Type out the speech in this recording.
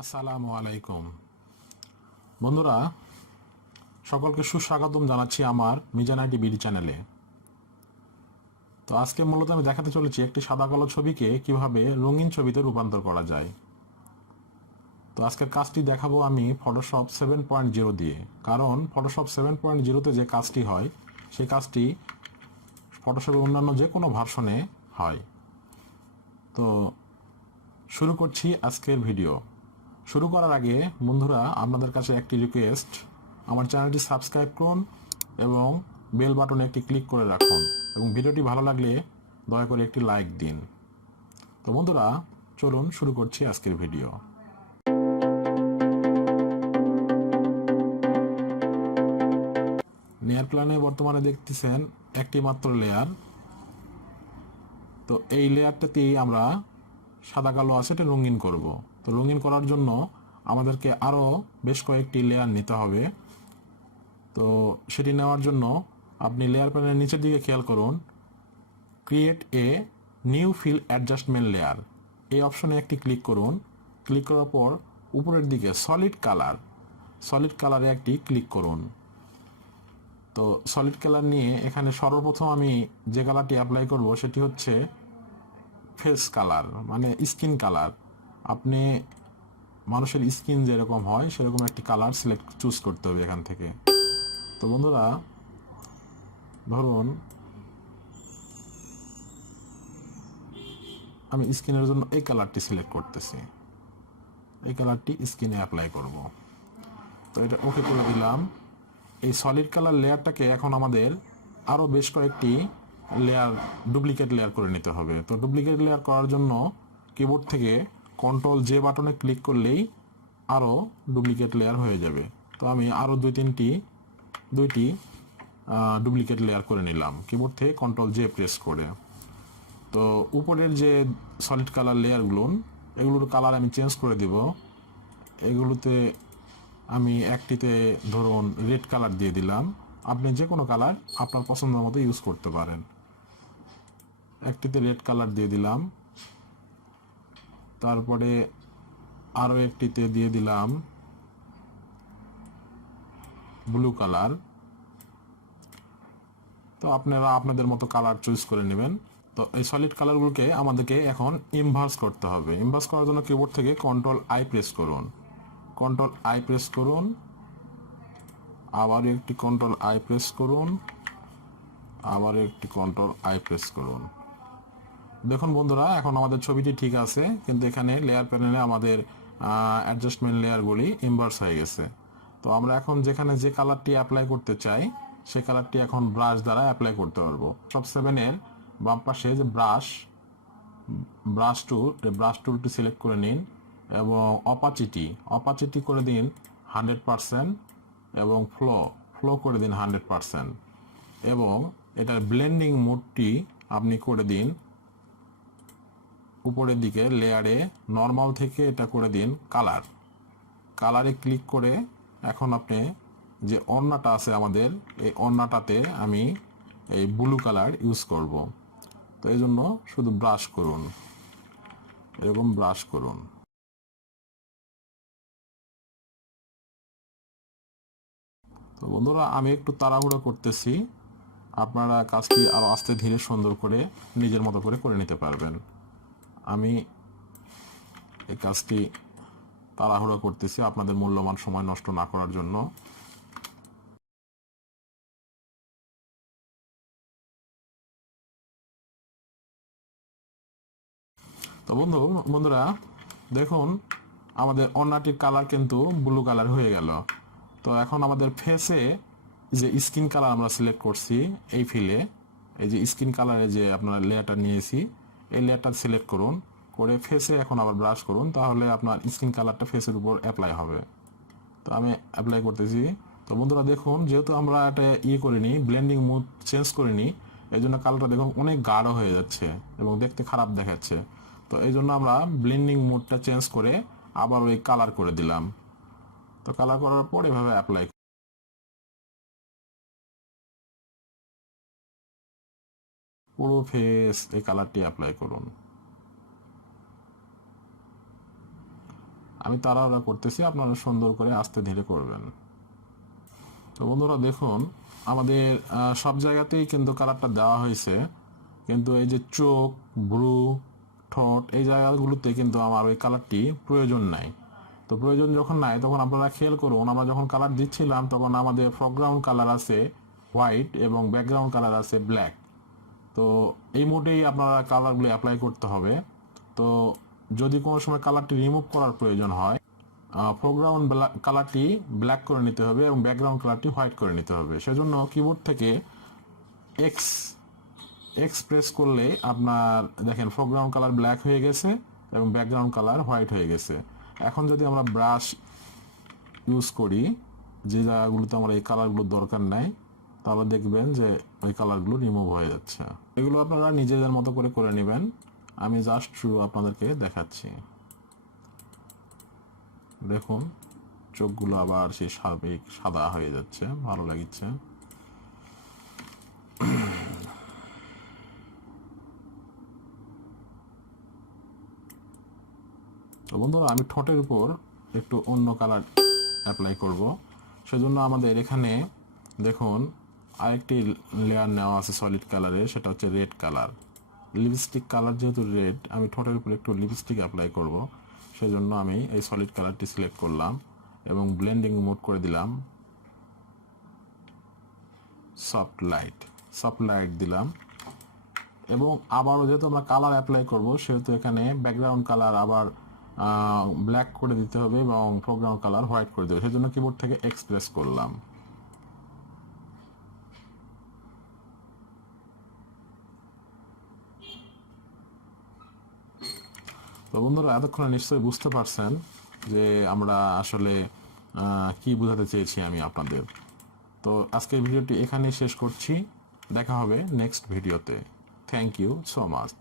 আসসালামু আলাইকুম বন্ধুরা, সকলকে সুস্বাগতম জানাচ্ছি আমার মিজান আইটি বিডি চ্যানেলে। তো আজকে মূলত আমি দেখাতে চলেছি একটি সাদা কালো ছবিকে কিভাবে রঙিন ছবিতে রূপান্তর করা যায়। তো আজকের কাজটি দেখাবো আমি ফটোশপ 7.0 দিয়ে, কারণ ফটোশপ 7.0তে যে কাজটি হয় সেই কাজটি ফটোশপের অন্যান্য যে কোনো ভার্সনে হয়। তো শুরু করছি আজকের ভিডিও। শুরু করার আগে বন্ধুরা, আপনাদের কাছে একটি রিকোয়েস্ট, আমার চ্যানেলটি সাবস্ক্রাইব করুন এবং বেল বাটনে একটি ক্লিক করে রাখুন, এবং ভিডিওটি ভালো লাগলে দয়া করে একটি লাইক দিন। তো বন্ধুরা, চলুন শুরু করছি আজকের ভিডিও। লেয়ার প্ল্যানে বর্তমানে দেখতেছেন একটি মাত্র লেয়ার। তো এই লেয়ারটাতেই আমরা সাদা কালো আছে এটা রঙিন করব। তো রঙিন করার জন্য আমাদেরকে আরও বেশ কয়েকটি লেয়ার নিতে হবে। তো সেটি নেওয়ার জন্য আপনি লেয়ার প্যানেলের নিচের দিকে খেয়াল করুন, create a new fill adjustment layer, এই অপশনে একটি ক্লিক করুন। ক্লিক করার পর উপরের দিকে সলিড কালারে একটি ক্লিক করুন। তো সলিড কালার নিয়ে এখানে সর্বপ্রথম আমি যে কালারটি অ্যাপ্লাই করব সেটি হচ্ছে ফেস কালার, মানে স্কিন কালার। আপনি মানুষের স্কিন যেরকম হয় সেরকম একটি কালার চুজ করতে হবে এখান থেকে। তো বন্ধুরা, ধরুন আমি স্কিনের জন্য এই কালারটি সিলেক্ট করতেছি, এই কালারটি স্কিনে অ্যাপ্লাই করব। তো এটা ওকে করে দিলাম। এই সলিড কালার লেয়ারটাকে এখন আমাদের আরও বেশ কয়েকটি ডুপ্লিকেট লেয়ার করে নিতে হবে। তো ডুপ্লিকেট লেয়ার করার জন্য কিবোর্ড থেকে কন্ট্রোল জে বাটনে ক্লিক করলেই আরও ডুপ্লিকেট লেয়ার হয়ে যাবে। তো আমি আরও দুইটি ডুপ্লিকেট লেয়ার করে নিলাম কিবোর্ড থেকে কন্ট্রোল জে প্রেস করে। তো উপরের যে সলিড কালার এগুলোর কালার আমি চেঞ্জ করে দিব। এগুলোতে আমি একটিতে ধরুন রেড কালার দিয়ে দিলাম। আপনি যে কোনো কালার আপনার পছন্দ মতো ইউজ করতে পারেন। একটিতে রেড কালার দিয়ে দিলাম, তারপরে আরও একটিতে দিয়ে দিলাম ব্লু কালার। তো আপনারা আপনাদের মতো কালার চুজ করে নেবেন। তো এই সলিড কালারগুলোকে আমাদেরকে এখন ইনভার্স করতে হবে। ইনভার্স করার জন্য কিবোর্ড থেকে কন্ট্রোল আই প্রেস করুন, আবার একটি কন্ট্রোল আই প্রেস করুন, আবার একটি কন্ট্রোল আই প্রেস করুন। দেখুন বন্ধুরা, এখন আমাদের ছবিটি ঠিক আছে, কিন্তু এখানে লেয়ার প্যানেলে আমাদের অ্যাডজাস্টমেন্ট লেয়ারগুলি ইনভার্স হয়ে গেছে। তো আমরা এখন যেখানে যে কালারটি অ্যাপ্লাই করতে চাই সেই কালারটি এখন ব্রাশ দ্বারা অ্যাপ্লাই করতে পারবো। সব 7-এর বাম পাশে যে ব্রাশ টুলটি সিলেক্ট করে নিন এবং অপাচিটি করে দিন 100% এবং ফ্লো করে দিন 100%, এবং এটার ব্লেন্ডিং মোডটি আপনি করে দিন উপরের দিকে লেয়ারে নর্মাল থেকে এটা করে দিন কালারে ক্লিক করে এখন আপনি যে ওড়নাটা আছে আমাদের, এই ওড়নাটাতে আমি এই ব্লু কালার ইউজ করব। তো এই জন্য শুধু ব্রাশ করুন, এরকম ব্রাশ করুন। তো বন্ধুরা, আমি একটু তাড়াহুড়ো করতেছি, আপনারা কাজটি আরও আস্তে ধীরে সুন্দর করে নিজের মতো করে নিতে পারবেন। আমি এই কাজটি তাড়াহুড়ো করতেছি আপনাদের মূল্যবান সময় নষ্ট না করার জন্য। তো বন্ধুরা দেখুন, আমাদের ওড়নাটির কালার কিন্তু ব্লু কালার হয়ে গেল। তো এখন আমাদের ফেসে যে স্কিন কালার আমরা সিলেক্ট করছি, এই যে স্কিন কালারে যে আপনার লেয়ারটা নিয়েছি, এই লেয়ারটা সিলেক্ট করুন, করে ফেসে এখন আবার ব্রাশ করুন, তাহলে আপনার স্কিন কালারটা ফেসের উপর অ্যাপ্লাই হবে। তো আমি অ্যাপ্লাই করতেছি। তো বন্ধুরা দেখুন, যেহেতু আমরা এটা করিনি, ব্লেন্ডিং মোড চেঞ্জ করিনি, এই জন্য কালারটা দেখুন অনেক গাঢ় হয়ে যাচ্ছে এবং দেখতে খারাপ দেখাচ্ছে। তো এই জন্য আমরা ব্লেন্ডিং মোডটা চেঞ্জ করে আবার ওই কালার করে দিলাম। তো কালার করার পর এভাবে অ্যাপ্লাই, পুরো ফেস এই কালারটি অ্যাপ্লাই করুন। আমি তাড়াহুড়া করতেছি, আপনারা সুন্দর করে আস্তে ধীরে করবেন। তো বন্ধুরা দেখুন, আমাদের সব জায়গাতেই কিন্তু কালারটা দেওয়া হয়েছে, কিন্তু এই যে চোখ, ব্রু, ঠোঁট এই জায়গাগুলোতে কিন্তু আমার ওই কালারটি প্রয়োজন নাই। তো প্রয়োজন যখন নাই তখন আপনারা খেয়াল করুন, আমরা যখন কালার দিচ্ছিলাম তখন আমাদের ফরগ্রাউন্ড কালার আছে হোয়াইট এবং ব্যাকগ্রাউন্ড কালার আছে ব্ল্যাক। তো এই মোডেই আপনারা কালারগুলো অ্যাপ্লাই করতে হবে। তো যদি কোনো সময় কালারটি রিমুভ করার প্রয়োজন হয়, ফোরগ্রাউন্ড কালারটি ব্ল্যাক করে নিতে হবে এবং ব্যাকগ্রাউন্ড কালারটি হোয়াইট করে নিতে হবে। সেজন্য কিবোর্ড থেকে এক্স এক্স প্রেস করলে আপনার দেখেন ফোরগ্রাউন্ড কালার ব্ল্যাক হয়ে গেছে এবং ব্যাকগ্রাউন্ড কালার হোয়াইট হয়ে গেছে। এখন যদি আমরা ব্রাশ ইউজ করি যে জায়গাগুলোতে আমার এই কালারগুলোর দরকার নাই, তাহলে দেখবেন যে ওই কালারগুলো রিমুভ হয়ে যাচ্ছে। এগুলো আপনারা নিজেদের মতো করে করে নেবেন, আমি জাস্ট শুরু আপনাদেরকে দেখাচ্ছি। দেখুন চোখগুলো আবার সেই স্বাভাবিক সাদা হয়ে যাচ্ছে, ভালো লাগছে। তো বন্ধুরা আমি ঠোঁটের উপর একটু অন্য কালার অ্যাপ্লাই করব। সেজন্য আমাদের এখানে দেখুন আরেকটি লেয়ার নেওয়া আছে সলিড কালারে, সেটা হচ্ছে রেড কালার। লিপস্টিক কালার যেহেতু রেড, আমি ঠোঁটের উপর একটু লিপস্টিক অ্যাপ্লাই করব। সেজন্য আমি এই সলিড কালারটি সিলেক্ট করলাম এবং ব্লেন্ডিং মোড করে দিলাম সফট লাইট দিলাম। এবং আবারও যেহেতু আমরা কালার অ্যাপ্লাই করব, সেহেতু এখানে ব্যাকগ্রাউন্ড কালার আবার ব্ল্যাক করে দিতে হবে এবং ফোরগ্রাউন্ড কালার হোয়াইট করে দেবে। সেজন্য কিবোর্ড থেকে এক্সপ্রেস করলাম। তো বন্ধুরা এতক্ষণে নিশ্চয়ই বুঝতে পারছেন যে আমরা আসলে কি বোঝাতে চেয়েছি আমি আপনাদের। তো আজকের ভিডিওটি এখানেই শেষ করছি, দেখা হবে নেক্সট ভিডিওতে। Thank you so much.